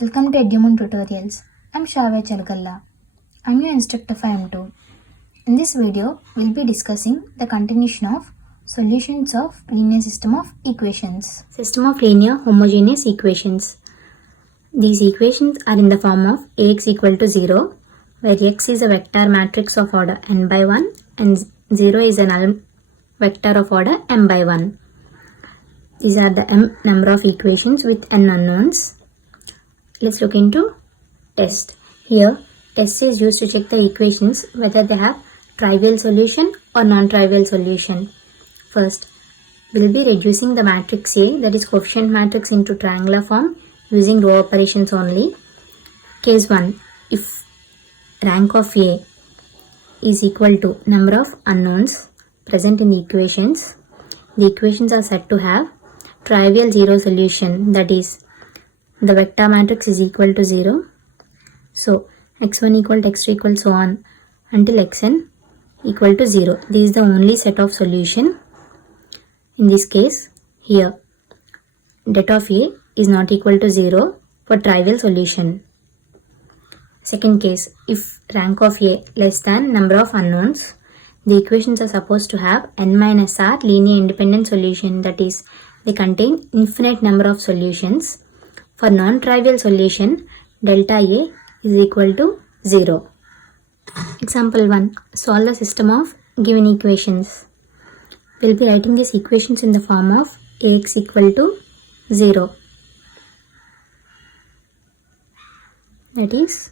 Welcome to EduMoon Tutorials. I'm Sravya. I'm your instructor for M2. In this video, we'll be discussing the continuation of solutions of linear system of equations. System of linear homogeneous equations. These equations are in the form of Ax equal to 0, where x is a vector matrix of order n by 1 and 0 is a null vector of order m by 1. These are the m number of equations with n unknowns. Let's look into test. Here, test is used to check the equations whether they have trivial solution or non-trivial solution. First, we'll be reducing the matrix A, that is coefficient matrix, into triangular form using row operations only. Case 1. If rank of A is equal to number of unknowns present in the equations are said to have trivial zero solution, that is the vector matrix is equal to 0. So x1 equal to x2 equal so on until xn equal to 0. This is the only set of solution. In this case, here det of A is not equal to 0 for trivial solution. Second case, if rank of A less than number of unknowns, the equations are supposed to have n minus r linear independent solution, that is they contain infinite number of solutions. For non-trivial solution, delta A is equal to 0. Example 1. Solve the system of given equations. We'll be writing these equations in the form of Ax equal to 0. That is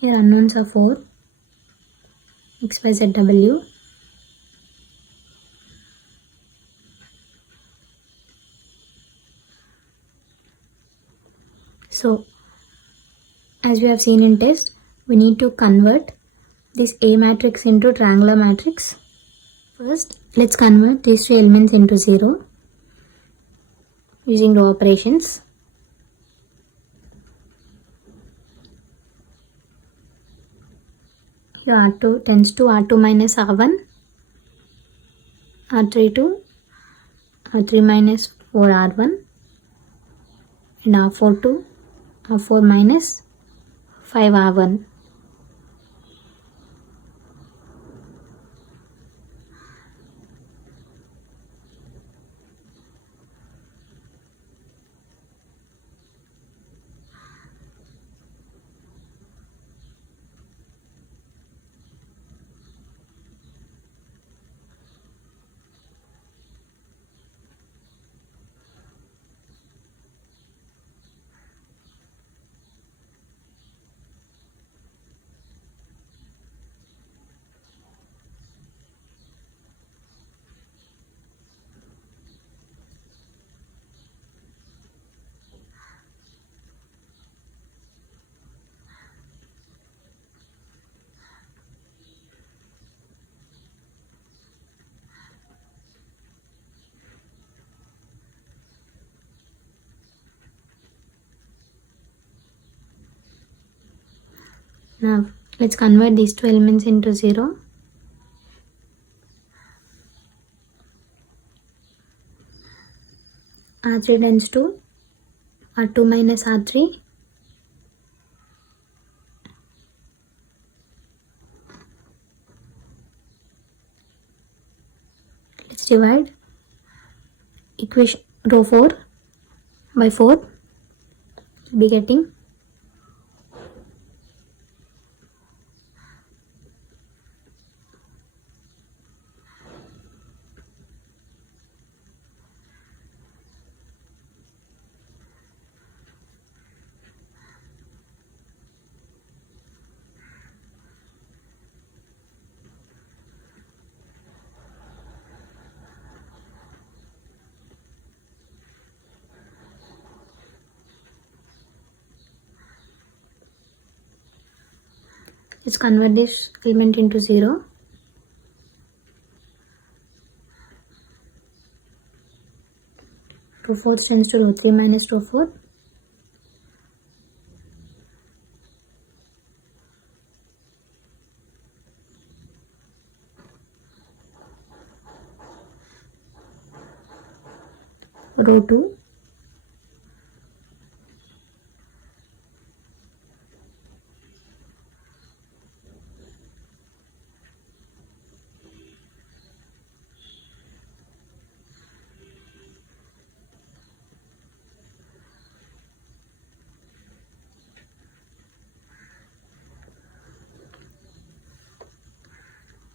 here unknowns are 4, x, y, z, w. So, as we have seen in test, we need to convert this A matrix into triangular matrix. First, let's convert these two elements into 0 using row operations. Here R2 tends to R2 minus R1, R3 to R3 minus 4R1, and R4 to R4 minus 5R1. Now, let's convert these two elements into 0. R3 tends to R2 minus R3. Let's divide equation row 4 by 4. We'll be getting let's convert this element into 0. Row 4 tends to row 3 minus row 4. row 2.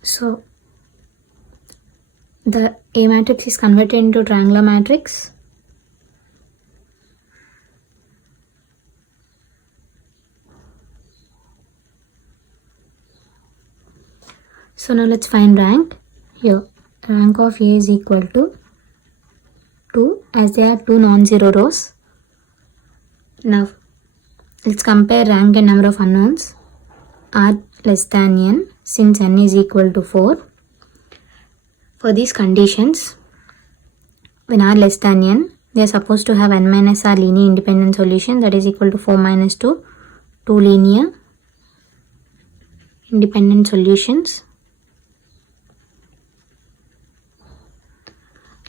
So the A matrix is converted into triangular matrix. So now let's find rank. Here, rank of A is equal to 2 as there are two non-zero rows. Now let's compare rank and number of unknowns. R less than n since n is equal to 4. For these conditions, when r less than n, they are supposed to have n minus r linear independent solution, that is equal to 4 minus 2, 2 linear independent solutions.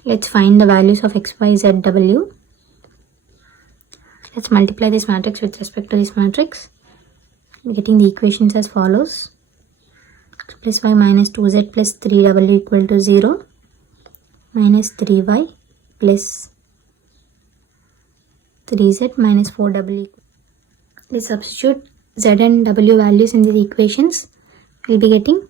Let's find the values of x, y, z, w. Let's multiply this matrix with respect to this matrix. We're getting the equations as follows. X plus y minus 2z plus 3w equal to 0. Minus 3y plus 3z minus 4w. Let's substitute z and w values in these equations. We'll be getting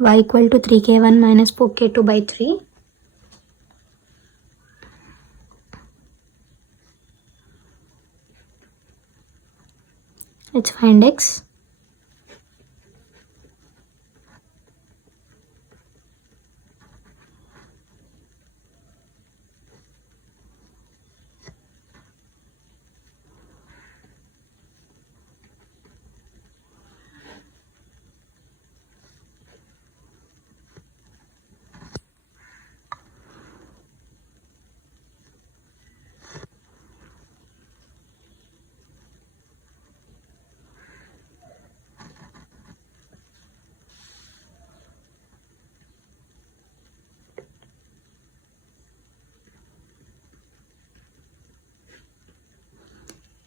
y equal to 3k1 minus 4k2 by 3. Let's find x.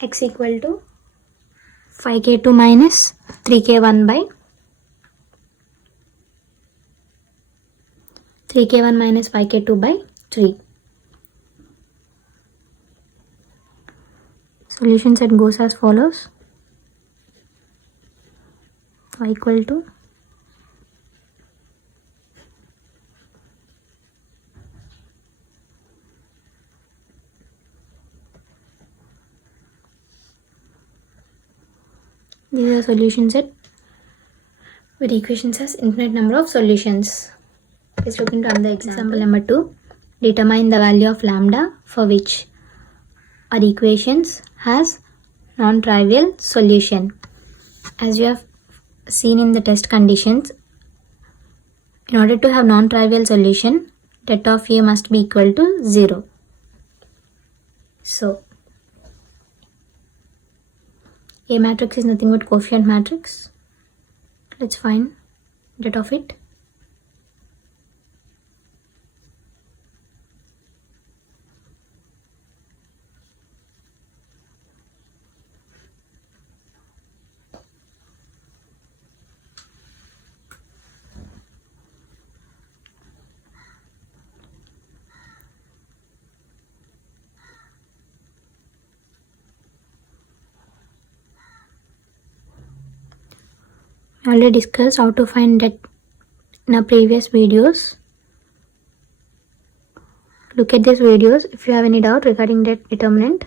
X equal to 5k2 minus 3k1 by 3k1 minus 5k2 by 3. Solution set goes as follows. Y equal to these are solution set with equations as infinite number of solutions. Let's look into another example number 2. Determine the value of lambda for which our equations has non-trivial solution. As you have seen in the test conditions, in order to have non-trivial solution, det of A must be equal to 0. So A matrix is nothing but coefficient matrix. Let's find det of it. I already discussed how to find that in our previous videos. Look at these videos if you have any doubt regarding that determinant.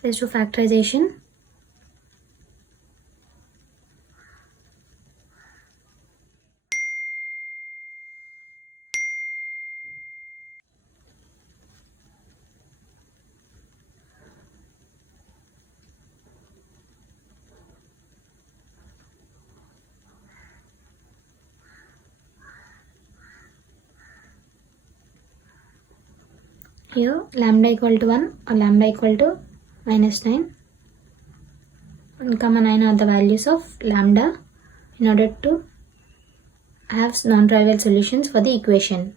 Let's do factorization. Here lambda equal to 1 or lambda equal to minus 9. And comma 9 are the values of lambda in order to have non-trivial solutions for the equation.